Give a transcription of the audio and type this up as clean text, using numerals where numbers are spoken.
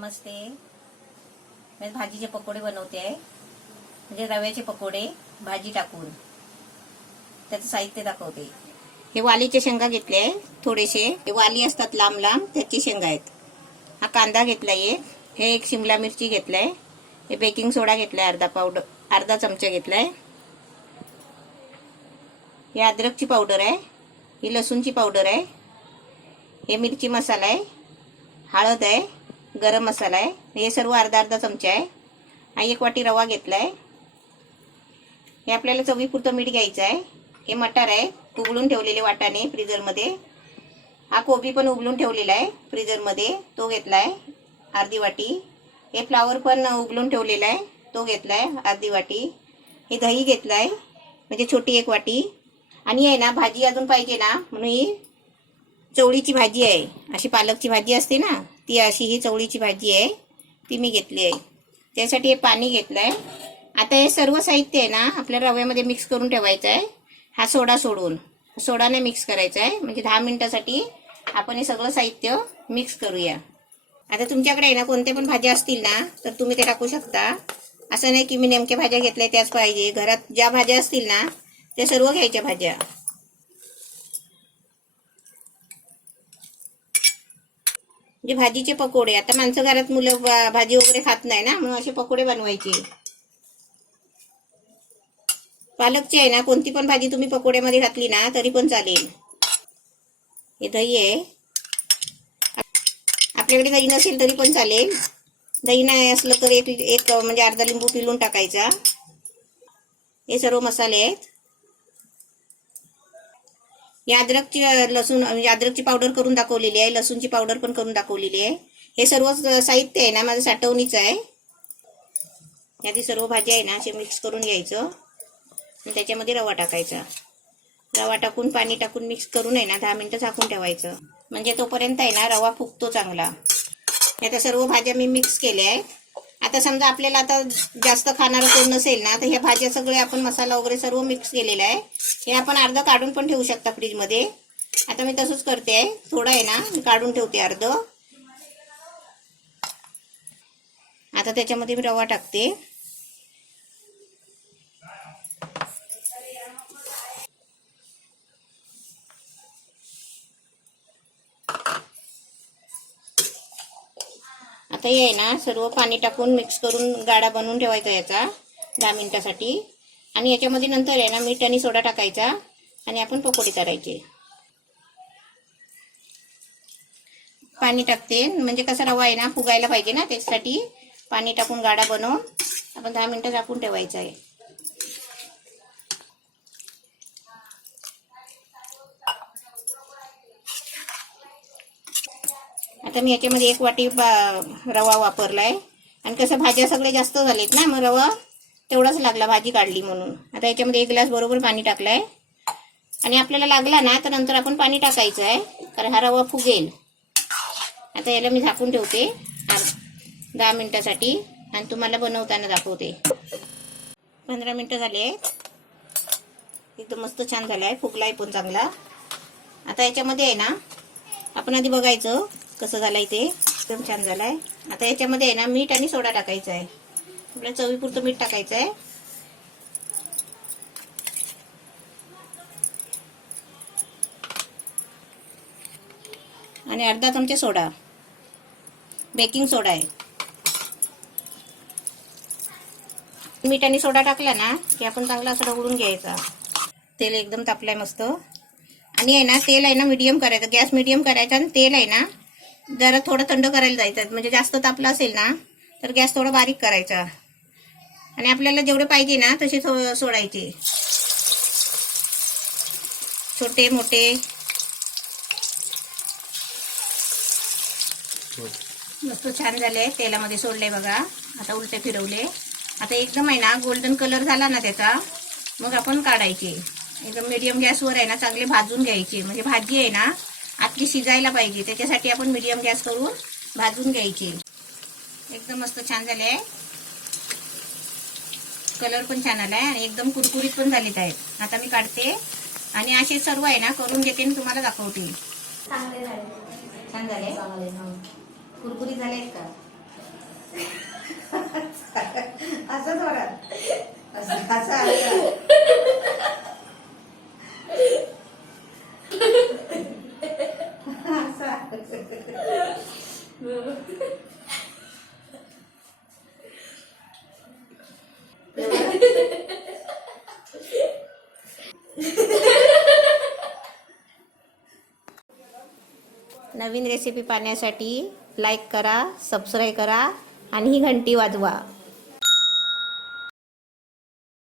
नमस्ते. मी भाजीचे पकोडे बनवते आहे. म्हणजे रव्याचे पकोडे भाजी टाकून. त्याचं साहित्य दाखवते. हे वालीचे शेंगा घेतले आहे थोडेसे. हे वाली असतात लांब लांब त्याची शेंगा आहेत. हा कांदा घेतलाय एक. हे एक शिमला मिरची घेतलाय. हे बेकिंग सोडा घेतलाय अर्धा चमचा घेतलाय. हे अद्रकची पावडर आहे. ही लसूणची पावडर आहे. हे मिरची मसाला आहे. हळद आहे. गरम मसाला आहे. हे सर्व अर्धा चमचा आहे. हा एक वाटी रवा घेतलाय. हे आपल्याला चवीपुरतं मीठ घ्यायचं आहे. हे मटार आहे उबळून ठेवलेले वाटाणे फ्रीजरमध्ये. हा कोबी पण उबळून ठेवलेला आहे फ्रीजरमध्ये, तो घेतलाय अर्धी वाटी. हे फ्लावर पण उबळून ठेवलेला आहे, तो घेतलाय अर्धी वाटी. हे दही घेतलाय म्हणजे छोटी एक वाटी. आणि आहे ना भाजी अजून पाहिजे ना म्हणून ही चवळीची भाजी आहे. अशी पालकची भाजी असते ना ती अशी ही चवळीची भाजी आहे, ती मी घेतली आहे. त्यासाठी हे पाणी घेतलंय. आता हे सर्व साहित्य आहे ना आपल्या रव्यामध्ये मिक्स करून ठेवायचं आहे. हा सोडा सोडून, सोडाने मिक्स करायचा आहे. म्हणजे 10 मिनिटासाठी आपण हे सगळं साहित्य मिक्स करूया. आता तुमच्याकडे आहे ना कोणत्या पण भाज्या असतील ना तर तुम्ही ते टाकू शकता. असं नाही की मी नेमक्या भाज्या घेतल्या त्याच पाहिजे. घरात ज्या भाज्या असतील ना त्या सर्व घ्यायच्या भाज्या. म्हणजे भाजीचे पकोडे. आता माणसं घरात मुलं भाजी वगैरे खात नाही ना म्हणून असे पकोडे बनवायचे. पालकची आहे ना कोणती पण भाजी तुम्ही पकोड्यामध्ये घातली ना तरी पण चालेल. हे दही आहे. आपल्याकडे दही नसेल तरी पण चालेल. दही नाही असलं तर एक म्हणजे अर्धा लिंबू पिळून टाकायचा. हे सर्व मसाले आहेत. या अद्रकची लसूण म्हणजे अद्रकची पावडर करून दाखवलेली आहे. लसूणची पावडर पण करून दाखवलेली आहे. हे सर्व साहित्य आहे ना माझं साठवणीचं आहे. याची सर्व भाज्या आहे ना असे मिक्स करून घ्यायचं. आणि त्याच्यामध्ये रवा टाकायचा. रवा टाकून पाणी टाकून मिक्स करून आहे ना 10 मिनिटं झाकून ठेवायचं. म्हणजे तोपर्यंत आहे ना रवा फुगतो चांगला. आता सर्व भाज्या मी मिक्स केल्या आहेत. आता समजा आपल्याला आता जास्त खाणारं कोण नसेल ना तर ह्या भाज्या सगळे आपण मसाला वगैरे सर्व मिक्स केलेला आहे. हे आपण अर्ध काढून पण ठेवू शकता फ्रीजमध्ये. आता मी तसंच करते आहे. थोडं आहे ना मी काढून ठेवते अर्ध. आता त्याच्यामध्ये मी रवा टाकते. आता हे आहे ना सर्व पाणी टाकून मिक्स करून गाडा बनवून ठेवायचा याचा 10 मिनिटासाठी. आणि याच्यामध्ये नंतर आहे ना मीठ आणि सोडा टाकायचा आणि आपण पकोडे करायचे. पाणी टाकते म्हणजे कसा रवा आहे ना फुगायला पाहिजे ना त्याच्यासाठी पाणी टाकून गाडा बनवून आपण 10 मिनिटं झाकून ठेवायचा आहे. आता मी याच्यामध्ये 1 वाटी रवा वापरलाय. आणि कसं भाज्या सगळे जास्त झालेत ना मग रवा तेवढाच लागला भाजी काढली म्हणून. आता याच्यामध्ये 1 ग्लास बरोबर पाणी टाकलंय. आणि आपल्याला लागला ना तर नंतर आपण पाणी टाकायचं आहे कारण हा रवा फुगेल. आता याला मी झाकून ठेवते 10 मिनिटासाठी आणि तुम्हाला बनवताना दाखवते. 15 मिनिटं झाले. एकदम मस्त छान झालाय, फुगलाय पण चांगला. आता याच्यामध्ये आहे ना आपण आधी बघायचं कसं झालंय ते. एकदम छान झालाय. आता याच्यामध्ये आहे ना मीठ आणि सोडा टाकायचा आहे. आपल्याला चवीपुरतं मीठ टाकायचं आहे. आणि अर्धा चमचा सोडा, बेकिंग सोडा आहे. मीठ आणि सोडा टाकला ना की आपण चांगला असं ढवळून घ्यायचा. तेल एकदम तापलंय मस्त. आणि आहे ना तेल आहे ना मीडियम करायचं, गॅस मीडियम करायचा. आणि तेल आहे ना जरा थोडं थंड करायला जायचं. म्हणजे जास्त तापलं असेल ना तर गॅस थोडा बारीक करायचा. आणि आपल्याला जेवढे पाहिजे ना तसे सोडायचे, छोटे मोठे. मस्त छान झाले. तेलामध्ये सोडले बघा. आता उलटे फिरवले. आता एकदम आहे ना गोल्डन कलर झाला ना त्याचा मग आपण काढायचे. एकदम मीडियम गॅसवर आहे ना चांगले भाजून घ्यायचे. म्हणजे भाजी आहे ना आतली शिजायला पाहिजे त्याच्यासाठी आपण मीडियम गॅस करून भाजून घ्यायची. एकदम मस्त छान झाले आहे. कलर पण छान आलाय आणि एकदम कुरकुरीत पण झालेत आहेत. आता मी काढते आणि असे सर्व आहे ना करून घेते आणि तुम्हाला दाखवते. छान झाले. कुरकुरीत झाले आहेत का? असं जोरात असं असं नवीन रेसिपी पाहण्यासाठी लाईक करा, सबस्क्राईब करा आणि ही घंटी वाजवा.